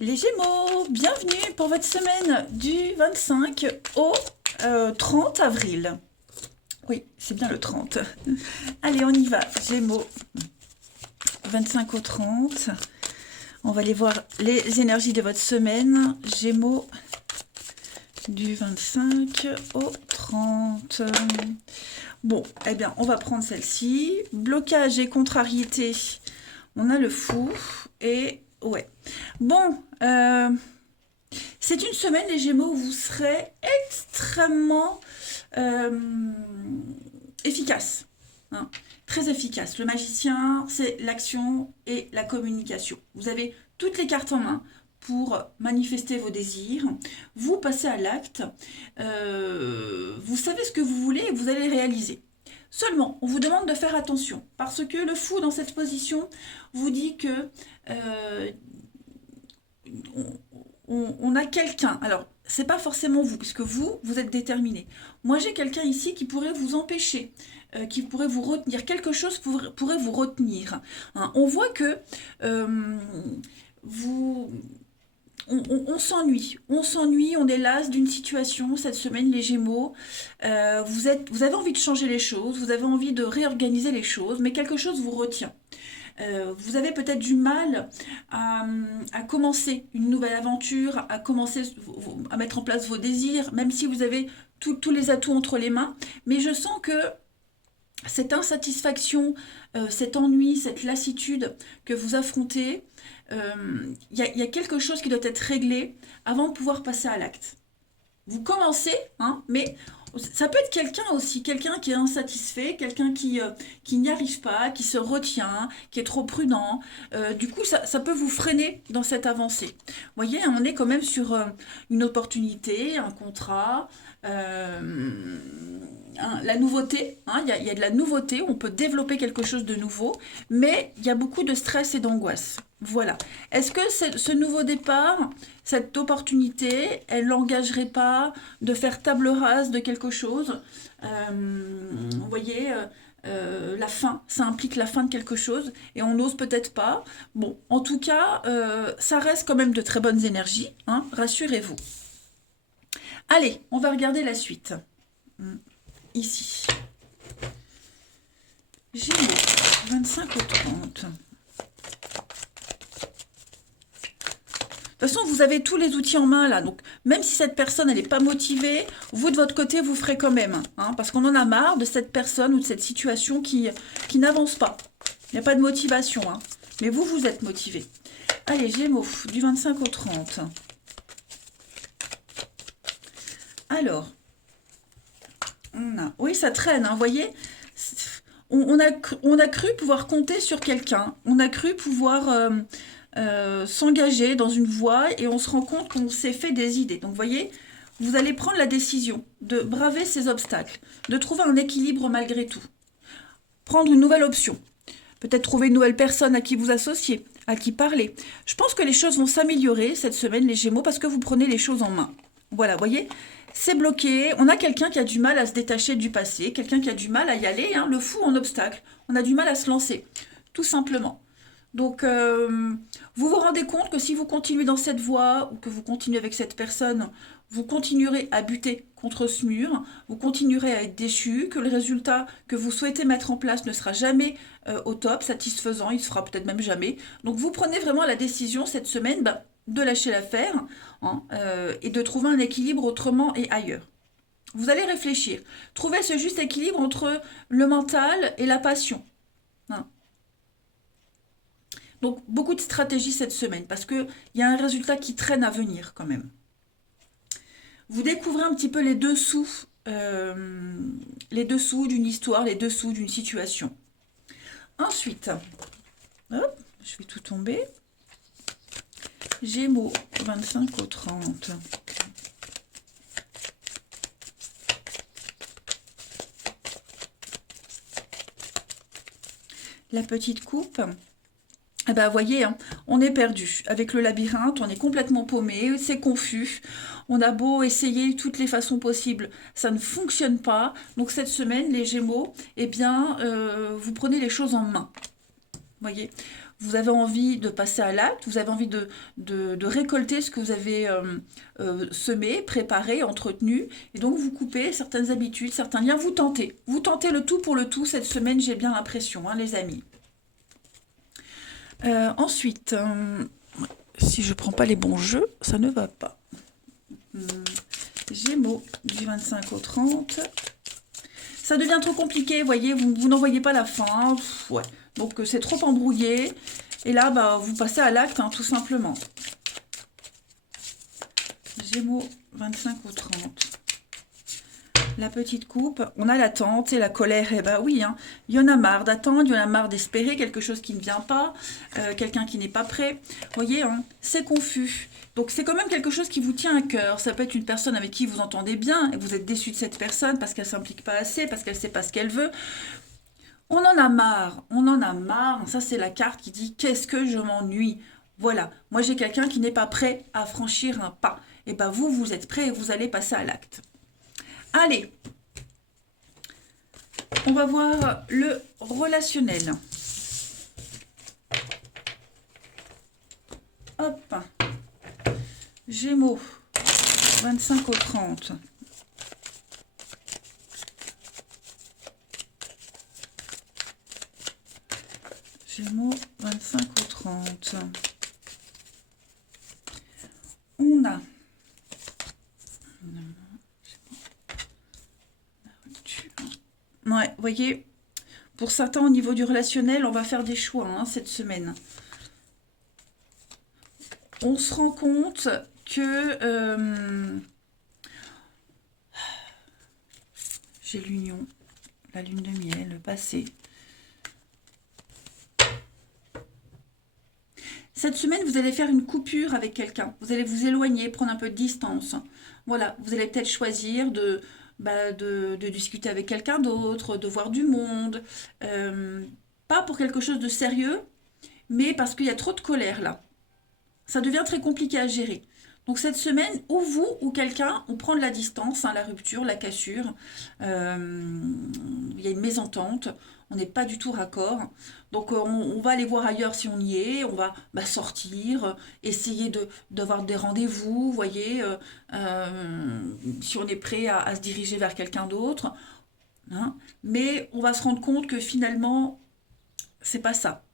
Les Gémeaux, bienvenue pour votre semaine du 25 au 30 avril. Oui, c'est bien le 30. Allez, on y va. Gémeaux, 25 au 30. On va aller voir les énergies de votre semaine. Gémeaux, du 25 au 30. Bon, eh bien, on va prendre celle-ci. Blocage et contrariété. On a le fou et... Ouais. Bon, c'est une semaine, les Gémeaux, où vous serez extrêmement efficace. Hein, très efficace. Le magicien, c'est l'action et la communication. Vous avez toutes les cartes en main pour manifester vos désirs. Vous passez à l'acte. Vous savez ce que vous voulez et vous allez le réaliser. Seulement, on vous demande de faire attention, parce que le fou dans cette position vous dit que on a quelqu'un. Alors, c'est pas forcément vous, puisque vous êtes déterminé. Moi, j'ai quelqu'un ici qui pourrait vous empêcher, qui pourrait vous retenir. Quelque chose pourrait vous retenir. Hein, on voit que vous... On s'ennuie, on est las d'une situation cette semaine, les Gémeaux. Vous avez envie de changer les choses, vous avez envie de réorganiser les choses, mais quelque chose vous retient. Vous avez peut-être du mal à commencer une nouvelle aventure, à commencer à mettre en place vos désirs, même si vous avez tous les atouts entre les mains. Mais je sens que cette insatisfaction, cet ennui, cette lassitude que vous affrontez, y a quelque chose qui doit être réglé avant de pouvoir passer à l'acte. Vous commencez, hein, mais ça peut être quelqu'un aussi, quelqu'un qui est insatisfait, quelqu'un qui n'y arrive pas, qui se retient, qui est trop prudent. Du coup, ça peut vous freiner dans cette avancée. Vous voyez, on est quand même sur une opportunité, un contrat, la nouveauté. Hein, y a de la nouveauté, on peut développer quelque chose de nouveau, mais il y a beaucoup de stress et d'angoisse. Voilà. Est-ce que ce nouveau départ, cette opportunité, elle l'engagerait pas de faire table rase de quelque chose? Vous voyez, la fin, ça implique la fin de quelque chose et on n'ose peut-être pas. Bon, en tout cas, ça reste quand même de très bonnes énergies, hein, rassurez-vous. Allez, on va regarder la suite. Ici. Gémeaux, 25 au 30. De toute façon, vous avez tous les outils en main là, donc même si cette personne elle n'est pas motivée, vous de votre côté vous ferez quand même, hein, parce qu'on en a marre de cette personne ou de cette situation qui n'avance pas. Il n'y a pas de motivation, hein, mais vous êtes motivé. Allez, Gémeaux, du 25 au 30. Alors, oui, ça traîne, hein, vous voyez, on a cru pouvoir compter sur quelqu'un, on a cru pouvoir... s'engager dans une voie et on se rend compte qu'on s'est fait des idées. Donc vous voyez, vous allez prendre la décision de braver ces obstacles, de trouver un équilibre malgré tout. Prendre une nouvelle option. Peut-être trouver une nouvelle personne à qui vous associer, à qui parler. Je pense que les choses vont s'améliorer cette semaine, les Gémeaux, parce que vous prenez les choses en main. Voilà, vous voyez, c'est bloqué. On a quelqu'un qui a du mal à se détacher du passé, quelqu'un qui a du mal à y aller, hein, le fou en obstacle. On a du mal à se lancer, tout simplement. Donc, vous vous rendez compte que si vous continuez dans cette voie ou que vous continuez avec cette personne, vous continuerez à buter contre ce mur, vous continuerez à être déçu, que le résultat que vous souhaitez mettre en place ne sera jamais au top, satisfaisant, il ne se fera peut-être même jamais. Donc, vous prenez vraiment la décision cette semaine de lâcher l'affaire, hein, et de trouver un équilibre autrement et ailleurs. Vous allez réfléchir, trouver ce juste équilibre entre le mental et la passion. Hein. Donc, beaucoup de stratégie cette semaine, parce qu'il y a un résultat qui traîne à venir quand même. Vous découvrez un petit peu les dessous d'une histoire, les dessous d'une situation. Ensuite, hop, je vais tout tomber. Gémeaux, 25 au 30. La petite coupe. Eh ben, vous voyez, hein, on est perdu. Avec le labyrinthe, on est complètement paumé, c'est confus. On a beau essayer toutes les façons possibles, ça ne fonctionne pas. Donc cette semaine, les Gémeaux, eh bien, vous prenez les choses en main. Voyez, vous avez envie de passer à l'acte, vous avez envie de récolter ce que vous avez semé, préparé, entretenu, et donc vous coupez certaines habitudes, certains liens, vous tentez. Vous tentez le tout pour le tout cette semaine, j'ai bien l'impression, hein, les amis. Ensuite, si je prends pas les bons jeux, ça ne va pas. Gémeaux, du 25 au 30. Ça devient trop compliqué, voyez, vous n'en voyez pas la fin. Ouais. Donc c'est trop embrouillé. Et là, bah, vous passez à l'acte, hein, tout simplement. Gémeaux, 25 au 30. La petite coupe, on a l'attente et la colère. Eh bah oui, hein, il y en a marre d'attendre, il y en a marre d'espérer quelque chose qui ne vient pas, quelqu'un qui n'est pas prêt. Vous voyez, hein, c'est confus. Donc c'est quand même quelque chose qui vous tient à cœur. Ça peut être une personne avec qui vous entendez bien et vous êtes déçu de cette personne parce qu'elle ne s'implique pas assez, parce qu'elle ne sait pas ce qu'elle veut. On en a marre, on en a marre. Ça, c'est la carte qui dit qu'est-ce que je m'ennuie. Voilà, moi j'ai quelqu'un qui n'est pas prêt à franchir un pas. Et bien vous, vous êtes prêt et vous allez passer à l'acte. Allez, on va voir le relationnel. Hop, Gémeaux, 25 au 30. Gémeaux, 25 au 30. On a... Ouais, vous voyez, pour certains, au niveau du relationnel, on va faire des choix hein, cette semaine. On se rend compte que j'ai l'union, la lune de miel, le passé. Cette semaine, vous allez faire une coupure avec quelqu'un. Vous allez vous éloigner, prendre un peu de distance. Voilà, vous allez peut-être choisir de discuter avec quelqu'un d'autre, de voir du monde. Pas pour quelque chose de sérieux, mais parce qu'il y a trop de colère là. Ça devient très compliqué à gérer. Donc cette semaine, ou vous ou quelqu'un, on prend de la distance, hein, la rupture, la cassure. Il y a une mésentente, on n'est pas du tout raccord. Donc on va aller voir ailleurs si on y est, on va sortir, essayer d'avoir des rendez-vous, vous voyez, si on est prêt à se diriger vers quelqu'un d'autre. Hein. Mais on va se rendre compte que finalement, c'est pas ça.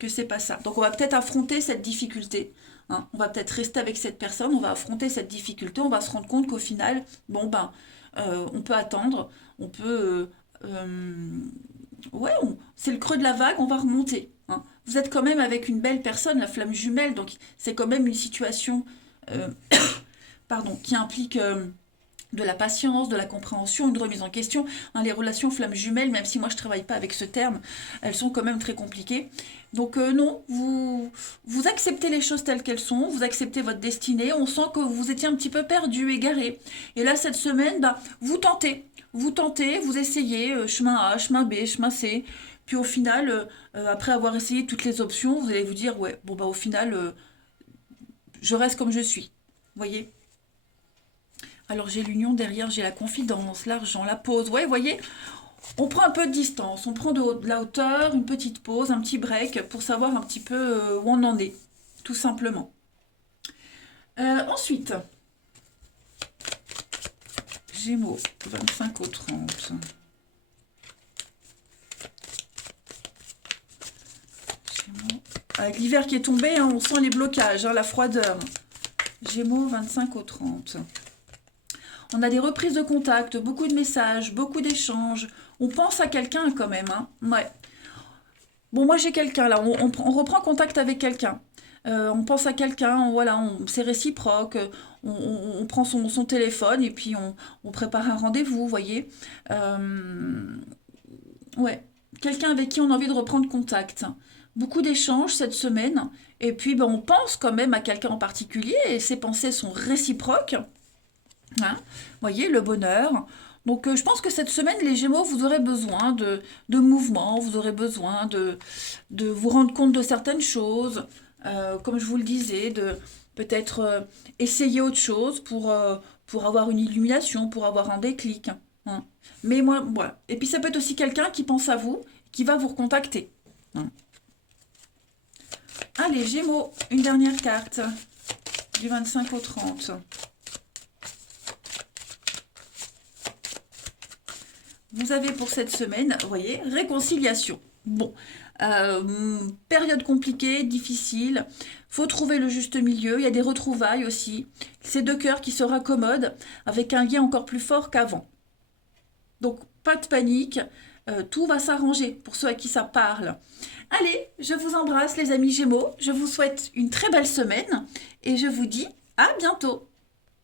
Que c'est pas ça. Donc on va peut-être affronter cette difficulté. Hein. On va peut-être rester avec cette personne, on va affronter cette difficulté, on va se rendre compte qu'au final, bon ben, on peut attendre, on peut... ouais, c'est le creux de la vague, on va remonter. Hein. Vous êtes quand même avec une belle personne, la flamme jumelle, donc c'est quand même une situation pardon, qui implique... de la patience, de la compréhension, une remise en question. Hein, les relations flammes jumelles, même si moi je ne travaille pas avec ce terme, elles sont quand même très compliquées. Donc non, vous acceptez les choses telles qu'elles sont, vous acceptez votre destinée, on sent que vous étiez un petit peu perdu, égaré. Et là, cette semaine, bah, vous tentez, vous essayez, chemin A, chemin B, chemin C. Puis au final, après avoir essayé toutes les options, vous allez vous dire, ouais, bon bah au final, je reste comme je suis. Vous voyez ? Alors j'ai l'union, derrière j'ai la confidence, l'argent, la pause. Ouais, vous voyez, on prend un peu de distance, on prend de la hauteur, une petite pause, un petit break pour savoir un petit peu où on en est, tout simplement. Ensuite, Gémeaux, 25 au 30. Gémeaux. Avec l'hiver qui est tombé, hein, on sent les blocages, hein, la froideur. Gémeaux, 25 au 30. On a des reprises de contact, beaucoup de messages, beaucoup d'échanges. On pense à quelqu'un quand même. Hein. Ouais. Bon, moi j'ai quelqu'un là. On reprend contact avec quelqu'un. On pense à quelqu'un, voilà, c'est réciproque. On prend son téléphone et puis on prépare un rendez-vous, vous voyez. Ouais. Quelqu'un avec qui on a envie de reprendre contact. Beaucoup d'échanges cette semaine. Et puis ben, on pense quand même à quelqu'un en particulier et ces pensées sont réciproques. Hein, voyez, le bonheur. Donc, je pense que cette semaine, les Gémeaux, vous aurez besoin de mouvement, vous aurez besoin de vous rendre compte de certaines choses, comme je vous le disais, de peut-être essayer autre chose pour avoir une illumination, pour avoir un déclic. Hein. Mais moi, voilà. Et puis, ça peut être aussi quelqu'un qui pense à vous, qui va vous recontacter. Hein. Allez, Gémeaux, une dernière carte, du 25 au 30. Vous avez pour cette semaine, vous voyez, réconciliation. Bon, période compliquée, difficile. Faut trouver le juste milieu. Il y a des retrouvailles aussi. C'est deux cœurs qui se raccommodent avec un lien encore plus fort qu'avant. Donc, pas de panique. Tout va s'arranger pour ceux à qui ça parle. Allez, je vous embrasse les amis Gémeaux. Je vous souhaite une très belle semaine et je vous dis à bientôt.